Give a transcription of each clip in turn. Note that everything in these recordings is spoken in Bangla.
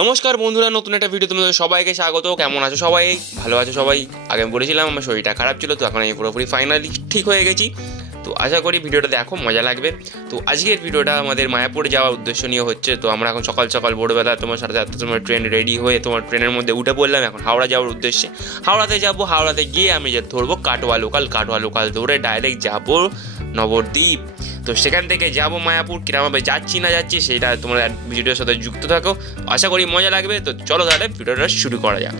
নমস্কার বন্ধুরা, নতুন একটা ভিডিও তোমাদের সবাইকে স্বাগত। কেমন আছো সবাই? ভালো আছো সবাই? আগে আমি বলেছিলাম আমার শরীরটা খারাপ ছিল, তো এখন আমি পুরোপুরি ফাইনালি ঠিক হয়ে গেছি। তো আশা করি ভিডিওটা দেখো, মজা লাগবে। তো আজকের ভিডিওটা আমাদের মায়াপুর যাওয়ার উদ্দেশ্য নিয়ে হচ্ছে। তো আমরা এখন সকাল সকাল ভোরবেলা তোমার 7:30টার সময় ট্রেন রেডি হয়ে তোমার ট্রেনের মধ্যে উঠে পড়লাম এখন হাওড়া যাওয়ার উদ্দেশ্যে। হাওড়াতে যাবো, হাওড়াতে গিয়ে আমি ধরবো কাটোয়া লোকাল ধরে ডাইরেক্ট যাবো নবদ্বীপ। তো সেখান থেকে যাবো মায়াপুর। কিরমভাবে যাচ্ছি না যাচ্ছি সেটা তোমরা ভিডিওর সাথে যুক্ত থাকো, আশা করি মজা লাগবে। তো চলো তাহলে ভিডিওটা শুরু করা যাক।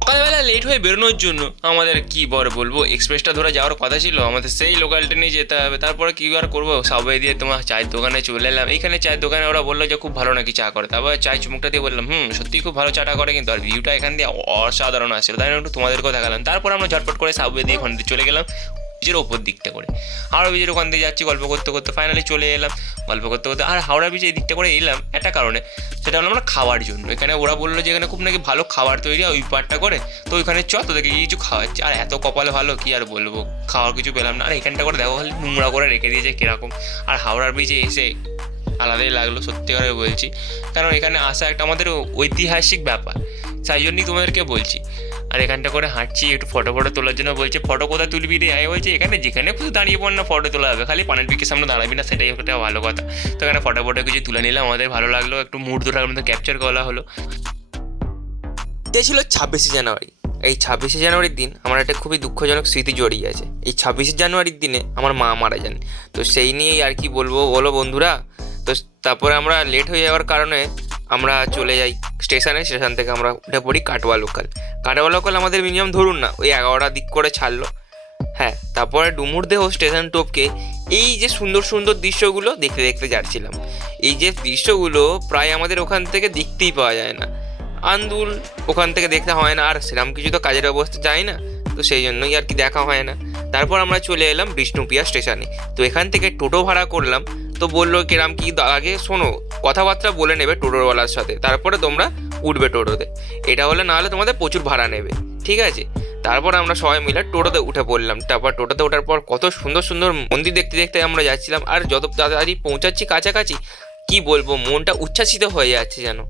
সকালবেলা লেট হয়ে বেরোনোর জন্য আমাদের কি বলবো, এক্সপ্রেসটা ধরে যাওয়ার কথা ছিল, আমাদের সেই লোকাল ট্রেনে যেতে হবে। তারপরে কী আর করবো, সাবওয়ে দিয়ে তোমার চায়ের দোকানে চলে এলাম। এইখানে চায়ের দোকানে ওরা বললো যে খুব ভালো নাকি চা করে। তারপর চায় চুমুকটা দিয়ে বললাম সত্যিই খুব ভালো চাটা করে, কিন্তু আর ভিউটা এখান দিয়ে অসাধারণ আসছিল, তাই একটু তোমাদেরকেও দেখালাম। তারপর আমরা ঝটপট করে সাবওয়ে দিয়ে ওখান দিয়ে চলে গেলাম ব্রিজের ওপর দিকটা করে। হাওড়া ব্রিজের ওখান দিয়ে যাচ্ছি গল্প করতে করতে, ফাইনালি চলে এলাম গল্প করতে করতে। আর হাওড়া ব্রিজে এই দিকটা করে এলাম একটা কারণে, সেটা হলো আমরা খাওয়ার জন্য। এখানে ওরা বললো যে এখানে খুব নাকি ভালো খাবার তৈরি হয় ওই পার্টটা করে, তো ওইখানে তোদেরকে কিছু খাওয়াচ্ছে। আর এত কপালে ভালো কি আর বলবো, খাওয়ার কিছু পেলাম না। আর এখানটা করে দেখো খালি নোংরা করে রেখে দিয়েছে কীরকম। আর হাওড়ার ব্রিজে এসে আলাদাই লাগলো, সত্যি করে বলছি, কারণ এখানে আসা একটা আমাদের ঐতিহাসিক ব্যাপার, তাই জন্যই তোমাদেরকে বলছি। আর এখানটা করে হাঁটছি, একটু ফটো তোলার জন্য বলছে। ফটো কোথায় তুলবি রে? আমি বলছি এখানে যেখানে খুব দাঁড়িয়ে পড় না ফটো তোলা হবে, খালি পানের পিকের সামনে দাঁড়াবি না, সেটাই একটা ভালো কথা। তো এখানে ফটো কিছু তুলে নিলাম, আমাদের ভালো লাগলো, একটু মুহূর্তটার মধ্যে ক্যাপচার করা হলো। এটা ছিল 26শে জানুয়ারি। এই 26শে জানুয়ারির দিন আমার একটা খুবই দুঃখজনক স্মৃতি জড়িয়ে আছে। এই 26শে জানুয়ারির দিনে আমার মা মারা যান। তো সেই নিয়েই আর কি বলবো বলো বন্ধুরা। তো তারপরে আমরা লেট হয়ে যাওয়ার কারণে আমরা চলে যাই স্টেশন থেকে আমরা উঠে পড়ি কাটোয়া লোকাল আমাদের মিনিমাম ধরুন না ওই 11টার দিক করে ছাড়লো। হ্যাঁ, তারপরে ডুমুরদেহ স্টেশন টপকে এই যে সুন্দর সুন্দর দৃশ্যগুলো দেখতে দেখতে যাচ্ছিলাম। এই যে দৃশ্যগুলো প্রায় আমাদের ওখান থেকে দেখতেই পাওয়া যায় না, আন্দুল ওখান থেকে দেখতে হয় না, আর সেরকম কিছু তো কাজের ব্যবস্থা যায় না, তো সেই জন্যই আর কি দেখা হয় না। তারপর আমরা চলে এলাম বিষ্ণুপ্রিয়া স্টেশনে। তো এখান থেকে টোটো ভাড়া করলাম। তো বললো কিরাম কি, আগে শোনো কথাবার্তা বলে নেবে টোটোওয়ালার সাথে, তারপরে তোমরা উঠবে টোটোতে। এটা হলে না হলে তোমাদের প্রচুর ভাড়া নেবে, ঠিক আছে? তারপর আমরা সবাই মিলে টোটোতে উঠে পড়লাম। তারপর টোটোতে ওঠার পর কত সুন্দর সুন্দর মন্দির দেখতে দেখতে আমরা যাচ্ছিলাম। আর যত তাড়াতাড়ি পৌঁছাচ্ছি কাছাকাছি, কি বলবো, মনটা উচ্ছ্বাসিত হয়ে যাচ্ছে যেন।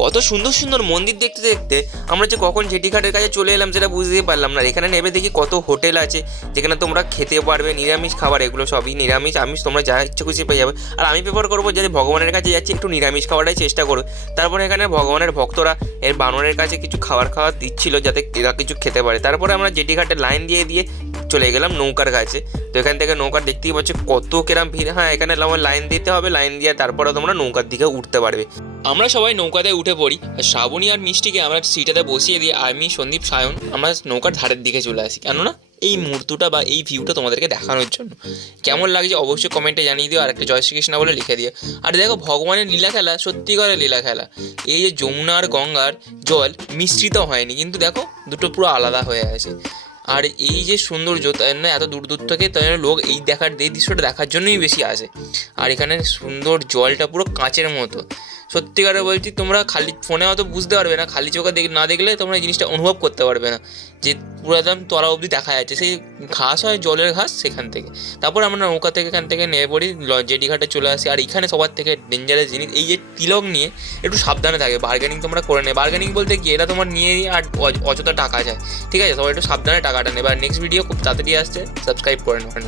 কত সুন্দর সুন্দর মন্দির দেখতে দেখতে আমরা যে কখন জেটিঘাটের কাছে চলে এলাম সেটা বুঝতেই পারলাম না। এখানে নেবে দেখি কত হোটেল আছে যেখানে তোমরা খেতে পারবে নিরামিষ খাবার, এগুলো সবই নিরামিষ আমিষ তোমরা যা ইচ্ছে খুশি পেয়ে যাবে। আর আমি প্রেফার করবো যদি ভগবানের কাছে যাচ্ছি একটু নিরামিষ খাওয়াটাই চেষ্টা করো। তারপরে এখানে ভগবানের ভক্তরা এর বানরের কাছে কিছু খাবার দিচ্ছিল যাতে এরা কিছু খেতে পারে। তারপরে আমরা জেটিঘাটের লাইন দিয়ে চলে গেলাম নৌকার কাছে। তো এখান থেকে নৌকার দেখতেই পাচ্ছি কত কেরাম ভিড়। হ্যাঁ, এখানে আমার লাইন দিতে হবে, লাইন দিয়ে তারপরে তোমরা নৌকার দিকে উঠতে পারবে। আমরা সবাই নৌকাতে উঠে পড়ি, আর শ্রাবণী আর মিষ্টিকে আমরা সিটাতে বসিয়ে দিয়ে আমি সন্দীপ সায়ন আমরা নৌকার ধারের দিকে চলে আসি, কেননা এই মুহূর্তটা বা এই ভিউটা তোমাদেরকে দেখানোর জন্য। কেমন লাগছে অবশ্যই কমেন্টে জানিয়ে দিও, আর একটা জয় শ্রীকৃষ্ণ বলে লিখে দিও। আর দেখো ভগবানের লীলা খেলা, সত্যি করে লীলা খেলা। এই যে যমুনা আর গঙ্গার জল মিশ্রিত হয়নি, কিন্তু দেখো দুটো পুরো আলাদা হয়ে আছে। আর এই যে সৌন্দর্য, তাই না এত দূর থেকে তাই লোক এই দৃশ্যটা দেখার জন্যই বেশি আসে। আর এখানে সুন্দর জলটা পুরো কাঁচের মতো, সত্যিকারে বলছি। তোমরা খালি ফোনে হয়তো বুঝতে পারবে না, খালি চোখে না দেখলে তোমরা এই জিনিসটা অনুভব করতে পারবে না যে পুরো একদম তলা অবধি দেখা যাচ্ছে। সেই ঘাস হয় জলের ঘাস, সেখান থেকে। তারপর আমরা নৌকা থেকে এখান থেকে নেমে পড়ি, জেটিঘাটে চলে আসি। আর এখানে সবার থেকে ডেঞ্জারাস জিনিস এই যে তিলক নিয়ে একটু সাবধানে থাকে, বার্গেনিং তোমরা করে নেবে। বার্গেনিং বলতে কি, এটা তোমার নিয়ে আর অযথা টাকা যায়, ঠিক আছে? সবাই একটু সাবধানে টাকাটা নেবে। আর নেক্সট ভিডিও খুব তাড়াতাড়ি আসছে, সাবস্ক্রাইব করে নেবেন।